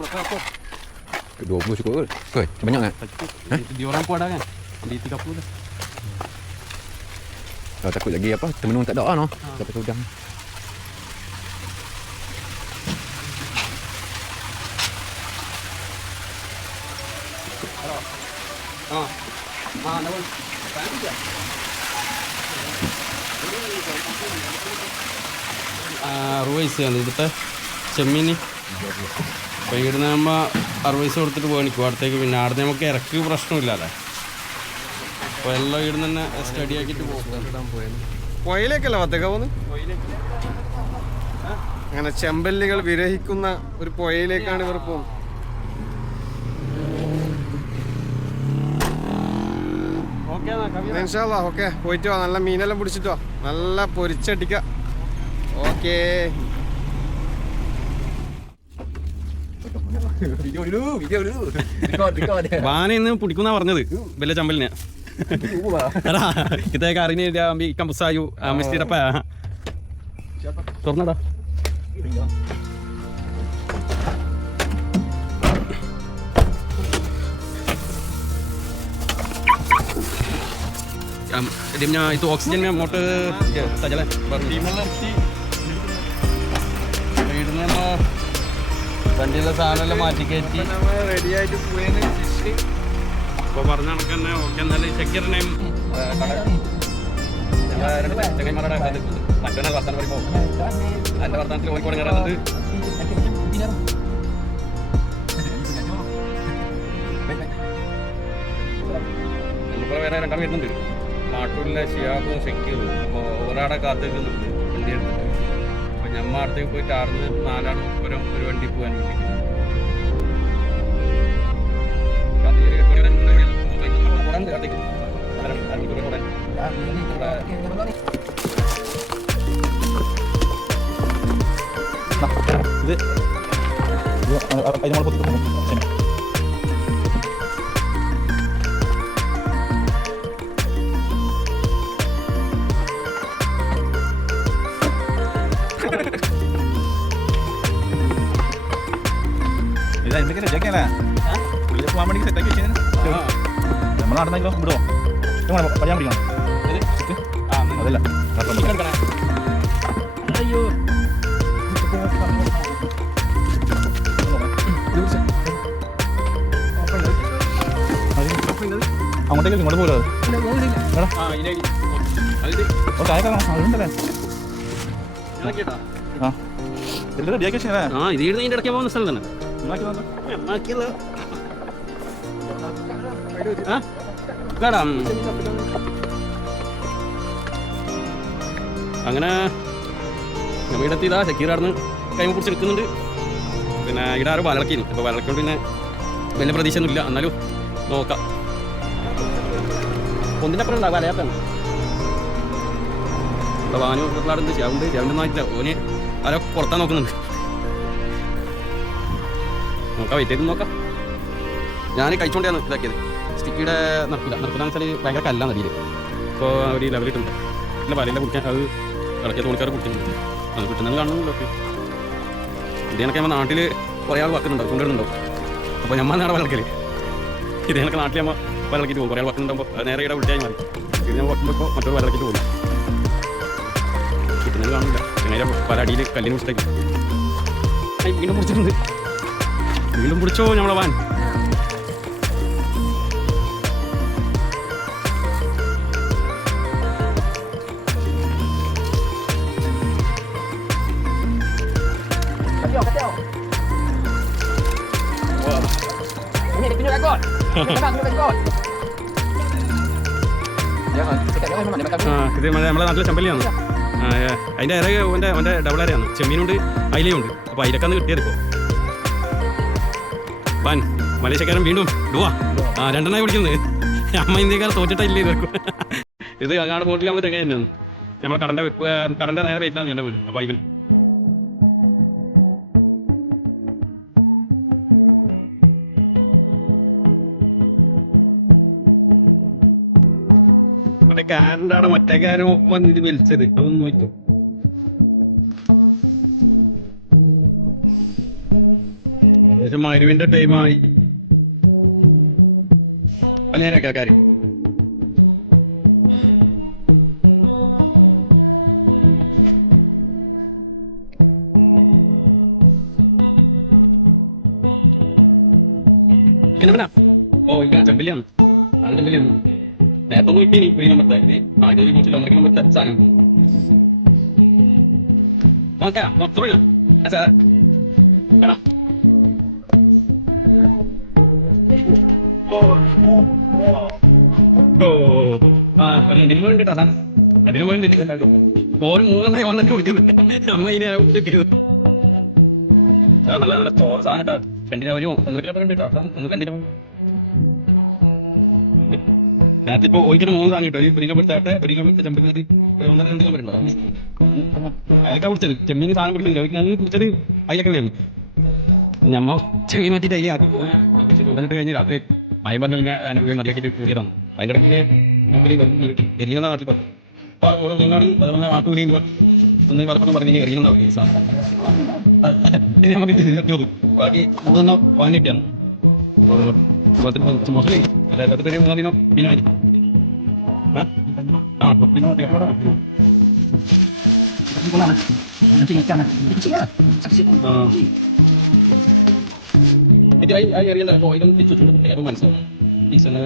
Berapa? 20 cukup ke? Banyak kan? Dia orang pun ada kan? Di 30 dah. Takut lagi apa? Termenung tak ada no. Sampai udang. Ada pun. അറുപത് ഇവിടുത്തെ ചെമ്മീന് അപ്പോൾ ഇവിടുന്ന് നമ്മൾ 60 കൊടുത്തിട്ട് പോകാനിക്കും അടുത്തേക്ക്. പിന്നെ അവിടെ നമുക്ക് ഇറക്ക് പ്രശ്നമില്ലല്ലേ, അപ്പോൾ എല്ലാം ഇവിടുന്ന് തന്നെ സ്റ്റഡി ആക്കിയിട്ട് പോകാൻ. പുഴയിലേക്കല്ല വത്തേക്ക പോകുന്നത്. അങ്ങനെ ചെമ്പല്ലികൾ വിരഹിക്കുന്ന ഒരു പുഴയിലേക്കാണ് ഇവർ പോകുന്നത്. ഓക്കെ, പോയിട്ട് വാ. നല്ല മീനെല്ലാം പിടിച്ചിട്ട് വാ, നല്ല പൊരിച്ചടിക്ക. ഓക്കേ, വാനന്ന് പിടിക്കുന്ന പറഞ്ഞത് വലിയ ചമ്പലിനെ kita hari ini dia ambil ikan besar yuk, mesti dapat. Torna dah. Dia punya itu oksigennya motor dia tak jalan baru. Di mana sih? Ini mah വണ്ടിയിലെ സാധനമെല്ലാം മാറ്റി കയറ്റി റെഡി ആയിട്ട് പോയെന്ന് ഫിഷ്. അപ്പോൾ പറഞ്ഞ കണക്ക് തന്നെ ഓക്കെ. എന്നാലും ചെക്കറിനെയും ചെങ്ങന്മാരുടെ മറ്റൊരു വർത്തമാനം പറയുമ്പോൾ എൻ്റെ വർത്തമാനത്തിൽ കോഴിക്കോട് കയറുന്നുണ്ട്. നമുക്ക് വേറെ രണ്ടാൾ വരുന്നുണ്ട്, നാട്ടൂരിലെ ഷിയാബും ഷക്കീറും. അപ്പോൾ ഒരാടെ കാത്തിരിക്കുന്നുണ്ട് വണ്ടി എടുത്തിട്ട്. അപ്പോൾ ഞമ്മ അടുത്തേക്ക് പോയിട്ട് ആടുന്ന് 4 ആൾ ഒരു വണ്ടി പോകാൻ വേണ്ടി. എന്തൊക്കെയാണ് ജയിക്കാനല്ലേ പുള്ളിയെ പോകാൻ വേണ്ടി സെറ്റാക്കി വെച്ചാൽ നമ്മൾ നടന്നെങ്കിലോ വിടുമോ? പറയാൻ പിടിക്കണം അതല്ല അയ്യോ അങ്ങോട്ടേക്ക് ഇങ്ങോട്ട് പോരോ? അതുണ്ടല്ലേ റെഡിയാക്കി വെച്ചാൽ ഇത് ഇതിൻ്റെ ഇടയ്ക്ക് പോകുന്ന സ്ഥലം തന്നെ. അങ്ങനെ വീടെത്തി ഇതാ ഷക്കീറാടുന്ന് കൈമ പിടിച്ച് നിൽക്കുന്നുണ്ട്. പിന്നെ ഇവിടെ ആരും വലക്കിന്. അപ്പോൾ വലക്കൊണ്ട് പിന്നെ വലിയ പ്രതീക്ഷയൊന്നുമില്ല, എന്നാലും നോക്കാം. ഒന്നിനപ്പുറം ഉണ്ടാവും വലയാത്താണ്. അപ്പോൾ വാനു വീട്ടിലാടുണ്ട്, ചേവുണ്ട്. ചേവൻ്റെ നാട്ടില്ല, ഓന് ആരോ പുറത്താൻ നോക്കുന്നുണ്ട്. നോക്കാം, വെയിറ്റ് ചെയ്ത് നോക്കാം. ഞാൻ കഴിച്ചുകൊണ്ടാണ് ഇതാക്കിയത്. സ്റ്റിക്കിയുടെ നടക്കില്ലെന്ന് വെച്ചാൽ ഭയങ്കര കല്ലാന്ന് അറിയില്ല. അപ്പോൾ ഒരു ലെവലിട്ടുണ്ട്. പിന്നെ വലയിലെ കുടിക്കാൻ അത് ഇളക്കിയ തോണിക്കാർ കുടിക്കുന്നുണ്ട്. അത് കിട്ടുന്നത് കാണുന്നുണ്ടോ? ഇത് കണക്ക് നമ്മൾ നാട്ടിൽ കുറേ ആൾ വക്കുന്നുണ്ടാവും, കൊണ്ടുവരുന്നുണ്ടാവും. അപ്പോൾ നമ്മൾ നേരെ വലക്കല് ഇത് കണക്ക് നാട്ടിൽ നമ്മൾ വലക്കിട്ട് പോകും. കുറേ ആൾ വക്കുന്നുണ്ടാകുമ്പോൾ നേരെ ഇവിടെ വിളിച്ചാൽ മാറി. ഇത് ഞാൻ വക്കുമ്പോൾ മറ്റൊരു വലക്കിട്ട് പോകും. കിട്ടുന്നത് കാണില്ല. നേരെ പല അടിയിൽ കല്ലിന് പിടിച്ചിട്ടേക്കും. വീണ്ടും പിടിച്ചിട്ടുണ്ട്. വീണ്ടും പിടിച്ചോ നമ്മളെ വാൻ. ഇത് നമ്മളെ നാട്ടിലെ ചെമ്പല്ലിയാണ്. അതിൻ്റെ ഇറ അവൻ്റെ ഡബിൾ അരയാണ്. ചെമ്മീനുണ്ട്, അയിലയുണ്ട്. അപ്പോൾ അയിലക്കാന്ന് കിട്ടിയത് ഇപ്പോൾ. വാൻ മലേഷ്യക്കാരൻ വീണ്ടും ഡുവാ രണ്ടെണ്ണായി വിളിക്കുന്നത്. അമ്മ ഇന്ത്യക്കാർ തോറ്റിട്ടില്ലേ ഇവർക്കും. ഇത് അങ്ങാട് പോയിട്ടില്ലാകുമ്പോൾ എങ്ങനെ തന്നെയാണ് നമ്മൾ കടൻ്റെ നേരെ വെയിറ്റാണ് എൻ്റെ വീട്. അപ്പോൾ ഇവൻ കാരൻ്റെ മറ്റേ കാരൻ ഒപ്പം ഇത് വലിച്ചത് അതൊന്നും പറ്റും. ഏകദേശം മരുവിന്റെ ടൈമായി. നേരൊക്കെ കാര്യം ഓ ഇങ്ങനെ ചെമ്പല്ലിയാണ്. അത് ചെമ്പല്ലിയാണ്. നേരത്തെ ഒന്നും കിട്ടി ഒരു നമ്പത്തെ ആദ്യം 100 കിലോമീറ്റർ സാധനം നോക്കാം. സാർ അതിന് വേണ്ടിട്ടാ സാർ, അതിന് വേണ്ടി ഓരോ 3 വന്നിട്ട് വിളിക്കുന്നത് അമ്മ ഇനി നല്ല നല്ല ചോറ് സാധനം കേട്ടോ. പെണ്ണിനെ ഒരു 1 കിലോ കണ്ടിട്ടോ. 1 കിലോ നേരത്തെ ഇപ്പോൾ 1 കിലോ 3 സാധനം കിട്ടോ. ഈ പെരിങ്ങ പിടുത്താട്ടെ പെരിങ്ങ ചെമ്പക്കറി 1.5 കിലോ വരുന്നുണ്ടോ? അതൊക്കെ കുടിച്ചത് ചെമ്മീന് സാധനം പിടിക്കുന്നത് കുടിച്ചത് അതിലൊക്കെയാണ്. ഞമ്മ ചെമ്മീൻ മാറ്റിയിട്ട് അതിൽ കഴിഞ്ഞ് രാത്രി മയം പറഞ്ഞു നല്ലതായിട്ട് കയറാം. അതിൻ്റെ ഇടയ്ക്ക് എരിയുന്ന നാട്ടിൽ പറഞ്ഞു നാട്ടു കഴിയുമ്പോൾ ഒന്ന് പലപ്പോഴും പറഞ്ഞ് എറിയുന്ന നമുക്ക് ബാക്കി 3 വാങ്ങിയിട്ടാണ് മോശം. 10 പേര് 3 ദിനം മീനായി. അറിയില്ല ഇതൊന്നും തിരിച്ചു മനസ്സിലാവും. ടീച്ചറിന്